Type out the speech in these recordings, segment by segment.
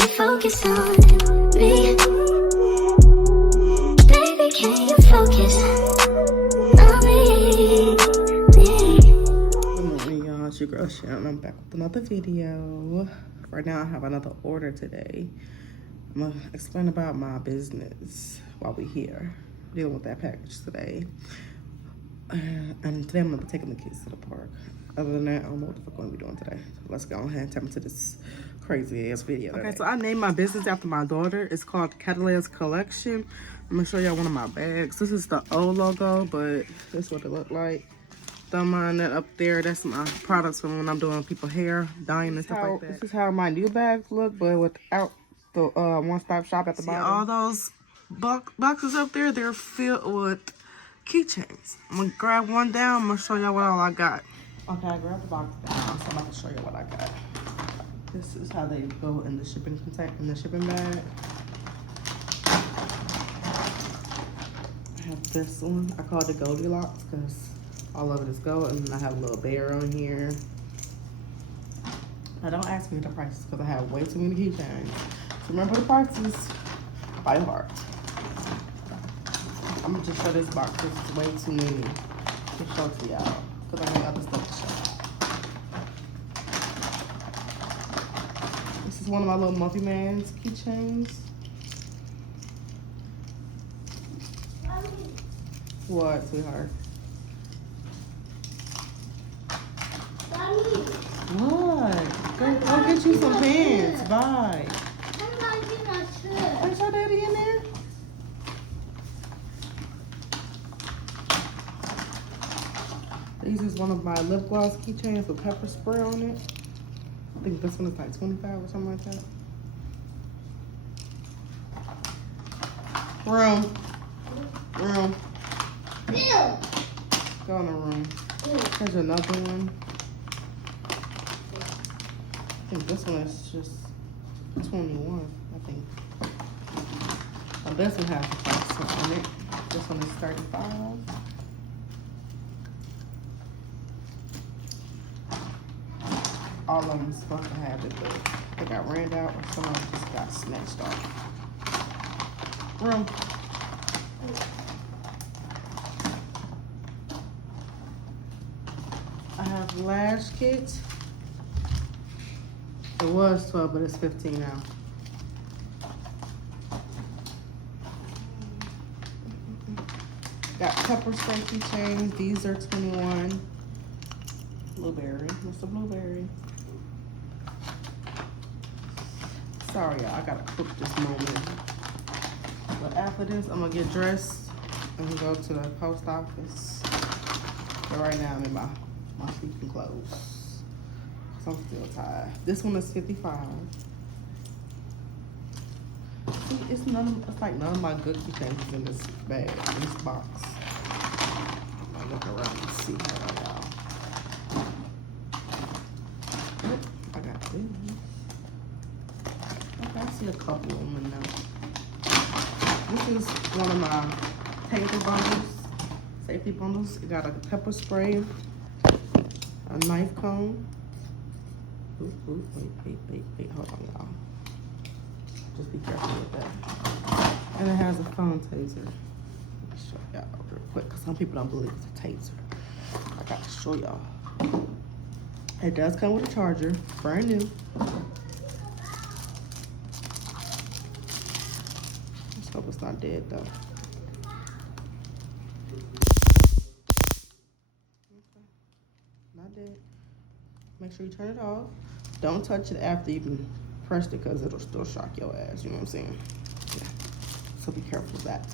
you focus on me? Baby, can you focus on me? Good morning, y'all. It's your girl Sharon. I'm back with another video. Right now, I have another order today. I'm gonna explain about my business while we're here, dealing with that package today. And today I'm gonna be taking the kids to the park. Other than that, I don't know what the fuck I'm gonna be doing today. So let's go ahead and tap into this crazy ass video. Okay, so I named my business after my daughter. It's called Kataleya's Kollection. I'm gonna show y'all one of my bags. This is the old logo, but this is what it looked like. Don't mind that up there. That's my products from when I'm doing people's hair, dyeing and stuff like that. This is how my new bags look, but without the one-stop shop at the bottom. All those boxes up there, they're filled with keychains. I'm gonna grab one down. I'm gonna show y'all what all I got. Okay, I grabbed the box down, so I'm about to show you what I got. This is how they go in the shipping container, in the shipping bag. I have this one. I call it the Goldilocks because all of it is gold, and I have a little bear on here. Now don't ask me the prices because I have way too many keychains. So remember the prices by heart. I'm gonna just show this box because it's way too many to show to y'all because I need other stuff to show. This is one of my little multi-man's keychains. What, sweetheart? What? Go get you some pants. Bye. Is your daddy in there? This is one of my lip gloss keychains with pepper spray on it. I think this one is like 25 or something like that. Room. Go in the room. There's another one. I think this one is just 21, I think. Oh, this one has a price on it. This one is 35. All of them supposed to have it, but they got ran out or some of them just got snatched off. Room. I have lash kit. It was 12, but it's 15 now. Got pepper spray keychains. These are 21. Blueberry. What's the blueberry? Sorry, y'all. I gotta cook this moment. But after this, I'm gonna get dressed and go to the post office. But right now, I'm in my sleeping clothes. I'm still tired. This one is 55. See, it's like none of my good keychains is in this bag, in this box. I'll look around and see how y'all. I got this. Okay, I see a couple of them in there. This is one of my taser bundles, safety bundles. It got a pepper spray, a knife comb. Ooh, wait, hold on, y'all. Just be careful with that. And it has a phone taser. Let me show y'all real quick, because some people don't believe it's a taser. I got to show y'all. It does come with a charger, brand new. Let's hope it's not dead, though. Okay, not dead. Make sure you turn it off. Don't touch it after you can press it because it'll still shock your ass. You know what I'm saying? Yeah. So be careful of that.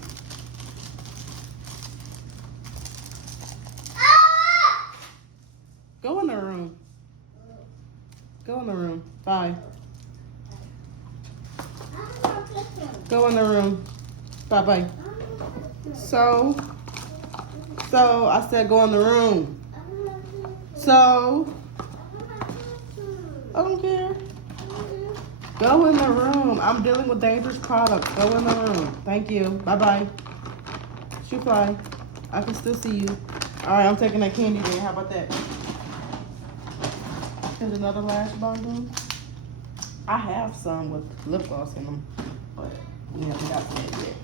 Go in the room. Go in the room. Bye. Go in the room. Bye-bye. So I said go in the room. So I don't care. Go in the room. I'm dealing with dangerous products. Go in the room. Thank you. Bye-bye. Shoe fly. I can still see you. All right, I'm taking that candy then. How about that? Here's another lash bundle. I have some with lip gloss in them, but we haven't got some yet.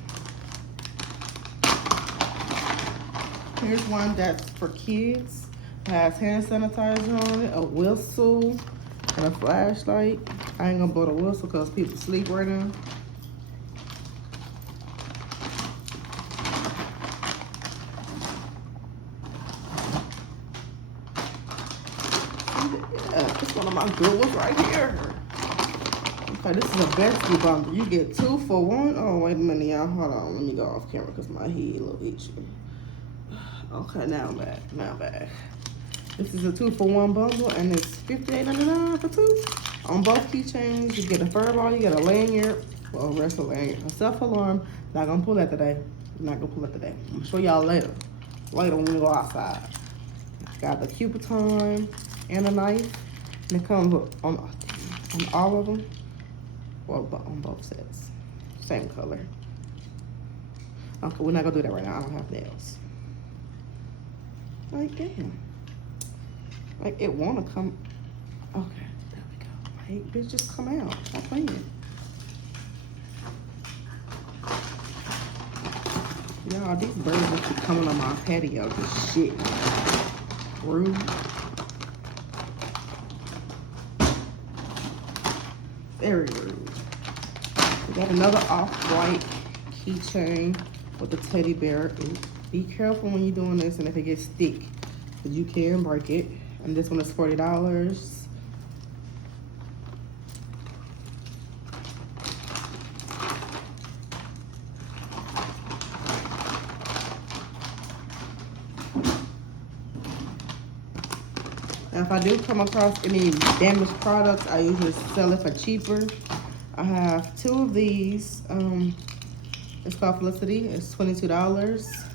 Here's one that's for kids. It has hand sanitizer on it, a whistle, and a flashlight. I ain't gonna blow the whistle because people sleep right now. Yeah, it's one of my good ones right here. Okay, this is a bestie bundle. You get 2 for 1. Oh, wait a minute, y'all. Hold on. Let me go off camera because my head a little itchy. Okay, now I'm back. Now I'm back. This is a 2 for 1 bundle, and it's $58.99 for 2. On both keychains, you get a fur ball, you get a lanyard, well, a rest of lanyard, a self-alarm. Not gonna pull that today. Not gonna pull that today. I'm gonna show y'all later. Later when we go outside. Got the Coupon and a knife, and it comes on all of them. Well, on both sets, same color. Okay, we're not gonna do that right now. I don't have nails. Like, damn. Like, it wanna come. Okay, there we go. Like, bitch, just come out. Stop playing. Y'all, these birds just keep coming on my patio. This shit. Rude. Very rude. We got another off-white keychain with a teddy bear. Ooh, be careful when you're doing this and if it gets thick, because you can break it. And this one is $40. Now, if I do come across any damaged products, I usually sell it for cheaper. I have 2 of these. It's called Felicity. It's $22.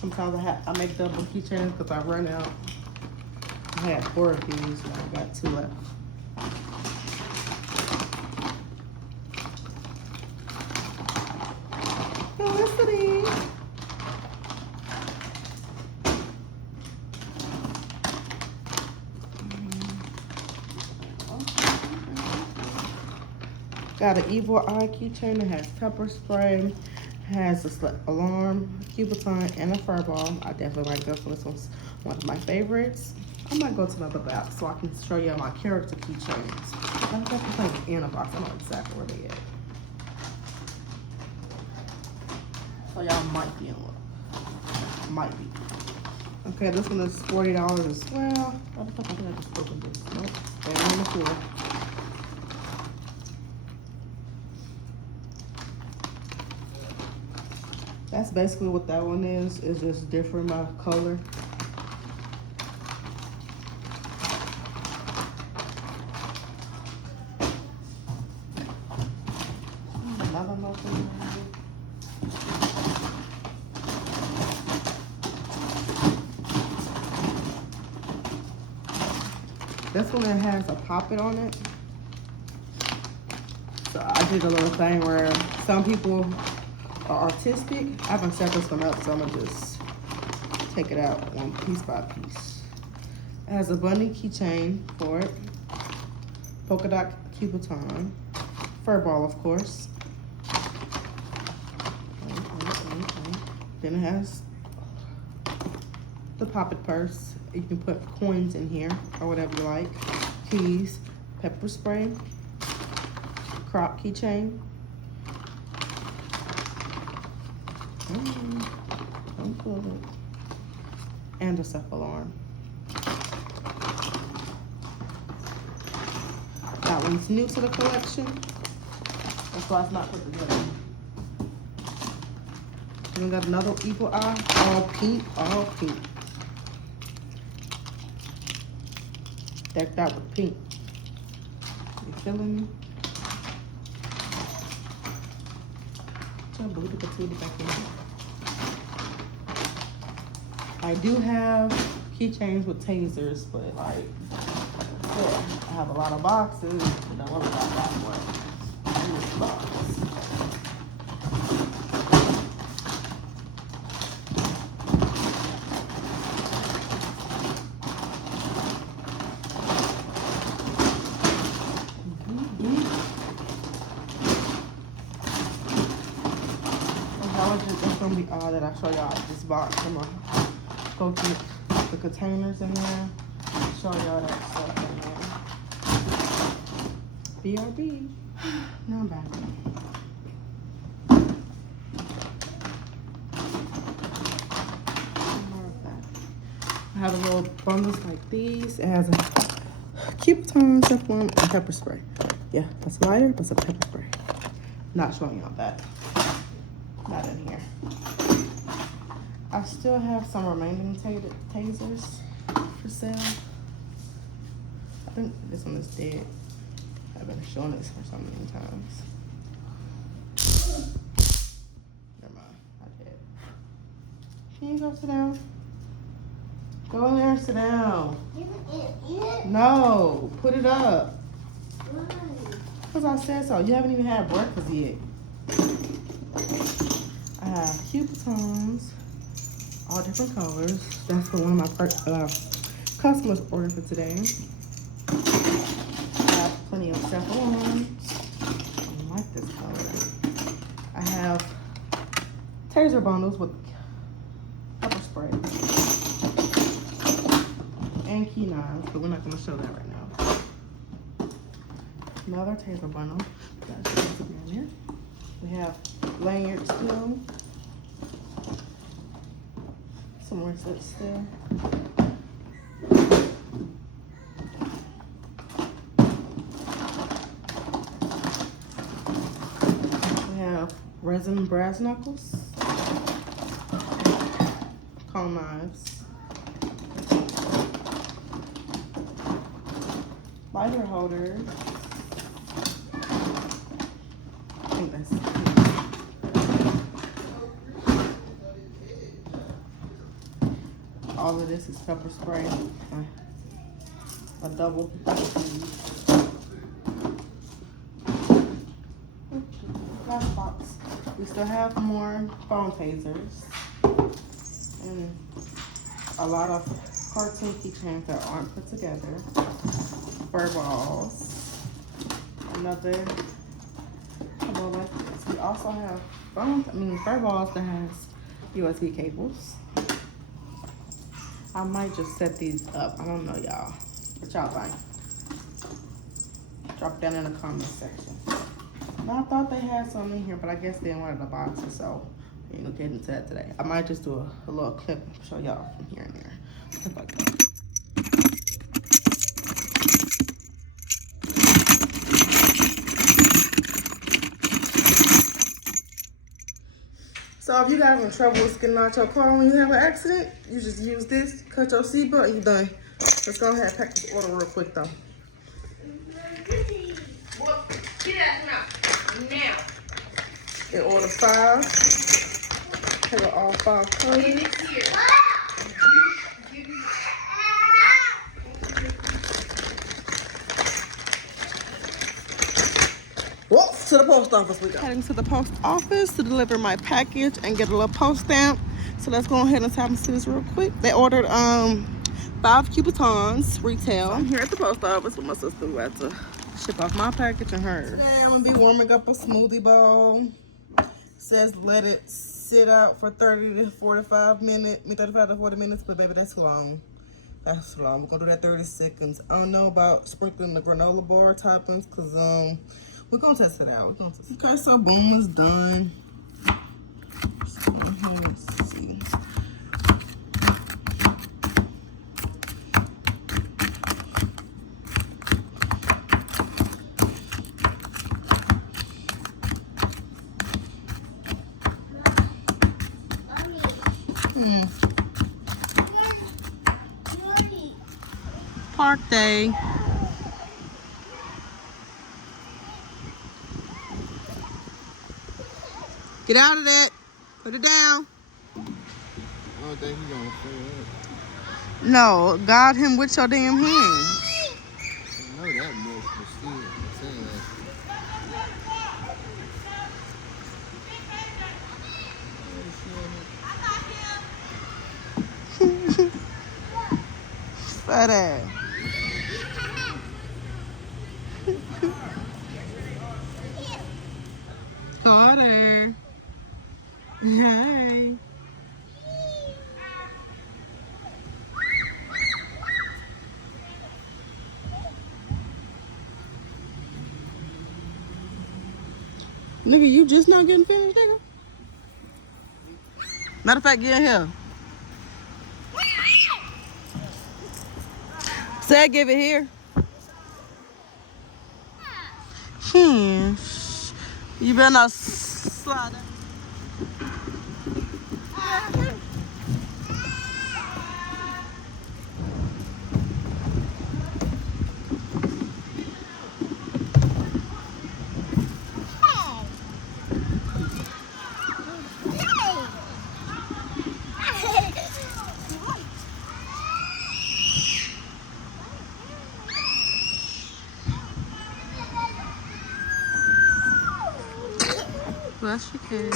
Sometimes I make double keychains because I run out. I had 4 of these, and I got 2 left. Felicity. Got an evil eye keychain that has pepper spray, has a alarm, Coupon, and a fur ball. I definitely like this one. This one's one of my favorites. I might go to another box so I can show you my character keychains. I definitely think in a box. I know exactly where they at. So y'all might be in one. Might be. Okay, this one is $40 as well. I think I just opened this. Nope, they're on the floor. That's basically what that one is. It's just different by color. Another muffin. This one that has a poppet on it. So I did a little thing where some people are artistic. I haven't set this one up, so I'm gonna just take it out one piece by piece. It has a bunny keychain for it, polka dot Coupon, fur ball, of course. Then it has the poppet purse. You can put coins in here or whatever you like. Keys, pepper spray, crop keychain. Don't pull it. And a self-alarm. That one's new to the collection. That's why it's not put together. And we got another eagle eye, all pink, all pink. Decked out with pink. You feeling me? I do have keychains with tasers, but like, yeah, I have a lot of boxes, and I want to buy that one. It's gonna be all that I show y'all this box. I'm gonna go through the containers in there, show y'all that stuff in there. BRB. Now I'm back. I have a little bundles like these. It has a coupon, one, and pepper spray. Yeah, that's lighter, but it's a pepper spray. Not showing y'all that. Not in here. I still have some remaining tasers for sale. I think this one is dead. I've been showing this for so many times. Never mind, I did. Can you go sit down? Go in there and sit down. No, put it up. Because I said so. You haven't even had breakfast yet. I have coupons, all different colors. That's for one of my customers ordered for today. I have plenty of Cephalons. I like this color. I have taser bundles with pepper spray and key knives, but we're not going to show that right now. Another taser bundle. That's supposed to be in there. We have lanyards still. Some wristlets still. We have resin brass knuckles. Comb knives. Lighter holders. I think that's it. All of this is pepper spray. A double last box. We still have more phone tasers and a lot of cartoon keychains that aren't put together. Fur balls. Another couple like this. We also have fur balls that has USB cables. I might just set these up. I don't know, y'all. What y'all think? Drop down in the comment section. Now, I thought they had some in here, but I guess they in one of the boxes, so we ain't gonna get into that today. I might just do a little clip and show y'all from here and there. Stuff like that. So if you guys in trouble with getting out your car when you have an accident, you just use this, cut your seatbelt, and you're done. Let's go ahead and pack this order real quick though. Well, get out now. They order 5. Take all 5 colors. Whoa, to the post office we go. Heading to the post office to deliver my package and get a little post stamp. So let's go ahead and tap into this real quick. They ordered 5 coupons retail. So I'm here at the post office with my sister who had to ship off my package and hers. Today I'm gonna be warming up a smoothie bowl. It says let it sit out for 30 to 45 minutes, 35 to 40 minutes, but baby, that's long. That's long. We're gonna do that 30 seconds. I don't know about sprinkling the granola bar toppings because we're gonna test it out. Okay, so boom is done. Let's go ahead and see. Park day. Get out of that. Put it down. I don't think he's gonna say that. No, guide him with your damn hands. I know that much, but still, I'm saying that. Fat ass. Carter. Hi. Nigga, you just not getting finished, nigga? Matter of fact, get in here. Say, give it here. You better not slide that. Bless your kid.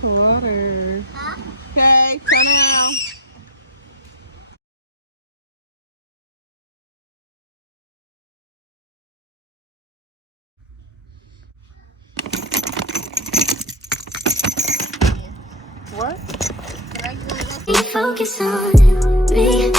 Water. Okay, turn around. What? Focus on me.